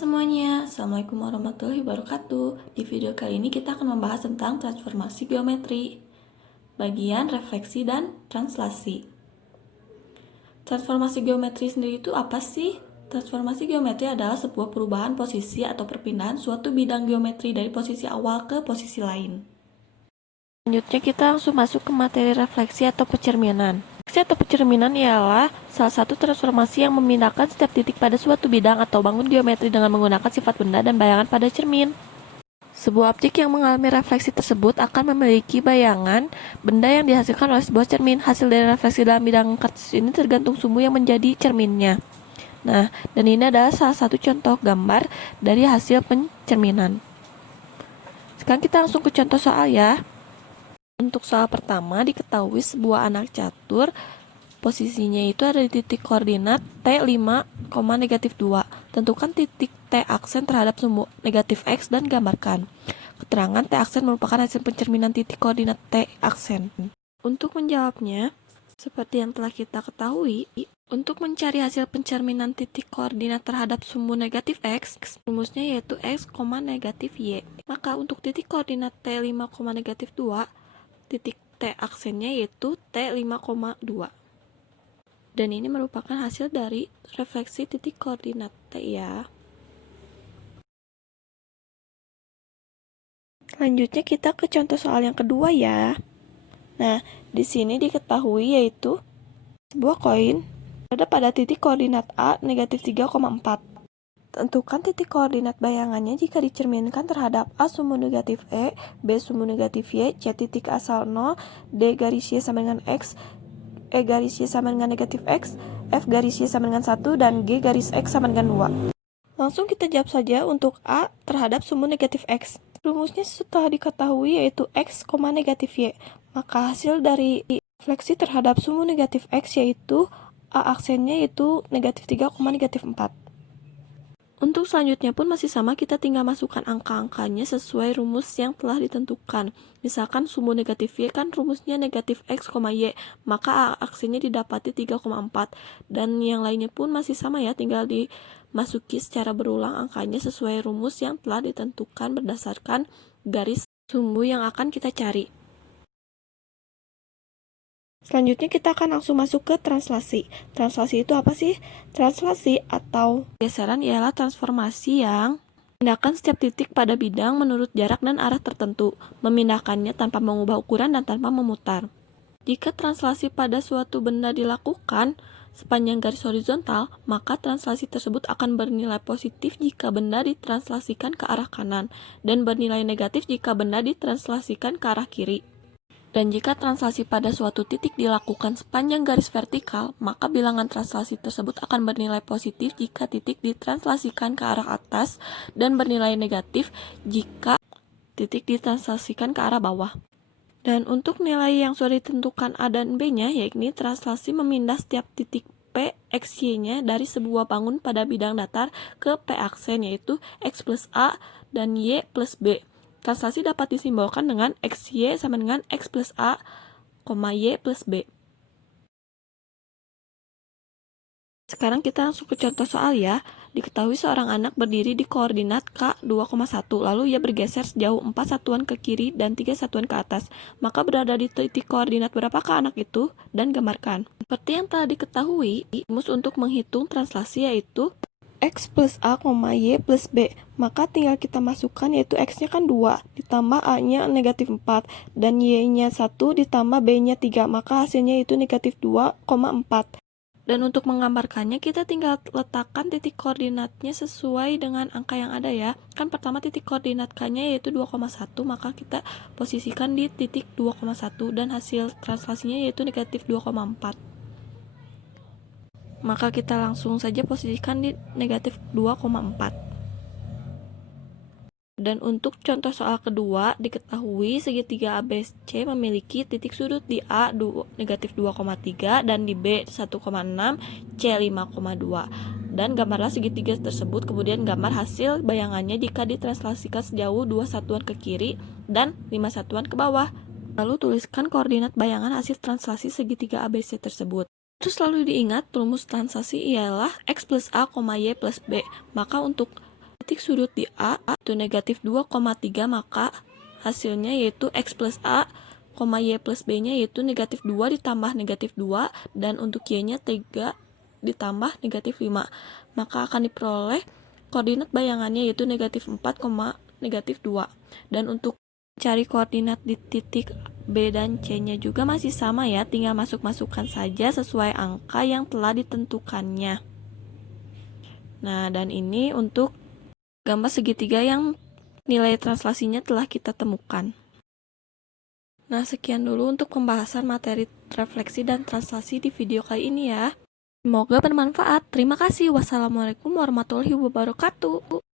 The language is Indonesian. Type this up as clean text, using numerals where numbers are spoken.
semuanya, Assalamualaikum warahmatullahi wabarakatuh. Di video kali ini kita akan membahas tentang transformasi geometri, bagian refleksi dan translasi. Transformasi geometri sendiri itu apa sih? Transformasi geometri adalah sebuah perubahan posisi atau perpindahan suatu bidang geometri dari posisi awal ke posisi lain. Selanjutnya kita langsung masuk ke materi refleksi atau pencerminan. Refleksi atau pencerminan ialah salah satu transformasi yang memindahkan setiap titik pada suatu bidang atau bangun geometri dengan menggunakan sifat benda dan bayangan pada cermin. Sebuah objek yang mengalami refleksi tersebut akan memiliki bayangan benda yang dihasilkan oleh sebuah cermin. Hasil dari refleksi dalam bidang kasus ini tergantung sumbu yang menjadi cerminnya. Nah, dan ini adalah salah satu contoh gambar dari hasil pencerminan. Sekarang kita langsung ke contoh soal ya. Untuk soal pertama, diketahui sebuah anak catur posisinya itu ada di titik koordinat T5, -2. Tentukan titik T aksen terhadap sumbu negatif X dan gambarkan. Keterangan T aksen merupakan hasil pencerminan titik koordinat T aksen. Untuk menjawabnya, seperti yang telah kita ketahui, untuk mencari hasil pencerminan titik koordinat terhadap sumbu negatif X, rumusnya yaitu X, negatif Y. Maka untuk titik koordinat T5, -2, titik T aksennya yaitu T5,2. Dan ini merupakan hasil dari refleksi titik koordinat T ya. Selanjutnya kita ke contoh soal yang kedua ya. Nah, di sini diketahui yaitu sebuah koin berada pada titik koordinat A negatif 3,4. Tentukan titik koordinat bayangannya jika dicerminkan terhadap A sumbu negatif E, B sumbu negatif Y, C titik asal 0, D garis Y sama dengan X, E garis Y sama dengan negatif X, F garis Y sama dengan 1, dan G garis X sama dengan 2. Langsung kita jawab saja untuk A terhadap sumbu negatif X. Rumusnya setelah diketahui yaitu X, negatif Y. Maka hasil dari refleksi terhadap sumbu negatif X yaitu A aksennya yaitu negatif 3, negatif 4. Untuk selanjutnya pun masih sama, kita tinggal masukkan angka-angkanya sesuai rumus yang telah ditentukan. Misalkan sumbu negatif Y kan rumusnya negatif X, Y, maka A aksennya didapati 3,4. Dan yang lainnya pun masih sama ya, tinggal dimasuki secara berulang angkanya sesuai rumus yang telah ditentukan berdasarkan garis sumbu yang akan kita cari. Selanjutnya kita akan langsung masuk ke translasi. Translasi itu apa sih? Translasi atau geseran ialah transformasi yang memindahkan setiap titik pada bidang menurut jarak dan arah tertentu, memindahkannya tanpa mengubah ukuran dan tanpa memutar. Jika translasi pada suatu benda dilakukan sepanjang garis horizontal, maka translasi tersebut akan bernilai positif jika benda ditranslasikan ke arah kanan, dan bernilai negatif jika benda ditranslasikan ke arah kiri. Dan jika translasi pada suatu titik dilakukan sepanjang garis vertikal, maka bilangan translasi tersebut akan bernilai positif jika titik ditranslasikan ke arah atas dan bernilai negatif jika titik ditranslasikan ke arah bawah. Dan untuk nilai yang sudah ditentukan A dan B-nya, yakni translasi memindah setiap titik P, X, Y-nya dari sebuah bangun pada bidang datar ke P aksen, yaitu X plus A dan Y plus B. Translasi dapat disimbolkan dengan XY sama dengan X plus A, Y plus B. Sekarang kita langsung ke contoh soal ya. Diketahui seorang anak berdiri di koordinat K 2,1, lalu ia bergeser sejauh 4 satuan ke kiri dan 3 satuan ke atas. Maka berada di titik koordinat berapakah anak itu? Dan gambarkan. Seperti yang telah diketahui, rumus untuk menghitung translasi yaitu X plus A, Y plus B. Maka tinggal kita masukkan yaitu X-nya kan 2, ditambah A-nya negatif 4, dan Y-nya 1, ditambah B-nya 3. Maka hasilnya itu negatif 2,4. Dan untuk menggambarkannya, kita tinggal letakkan titik koordinatnya sesuai dengan angka yang ada ya. Kan pertama titik koordinat K-nya yaitu 2,1, maka kita posisikan di titik 2,1, dan hasil translasinya yaitu negatif 2,4. Maka kita langsung saja posisikan di negatif 2,4. Dan untuk contoh soal kedua, diketahui segitiga ABC memiliki titik sudut di A negatif 2,3 dan di B 1,6, C 5,2. Dan gambarlah segitiga tersebut, kemudian gambar hasil bayangannya jika ditranslasikan sejauh 2 satuan ke kiri dan 5 satuan ke bawah. Lalu tuliskan koordinat bayangan hasil translasi segitiga ABC tersebut. Terus selalu diingat rumus translasi ialah X plus A, Y plus B. Maka untuk titik sudut di A itu negatif 2,3, maka hasilnya yaitu X plus A, Y plus B-nya yaitu negatif 2 ditambah negatif 2, dan untuk Y-nya 3 ditambah negatif 5. Maka akan diperoleh koordinat bayangannya yaitu negatif 4, negatif 2. Dan untuk cari koordinat di titik B dan C-nya juga masih sama ya, tinggal masukkan saja sesuai angka yang telah ditentukannya. Nah, dan ini untuk gambar segitiga yang nilai translasinya telah kita temukan. Nah, sekian dulu untuk pembahasan materi refleksi dan translasi di video kali ini ya. Semoga bermanfaat. Terima kasih. Wassalamualaikum warahmatullahi wabarakatuh.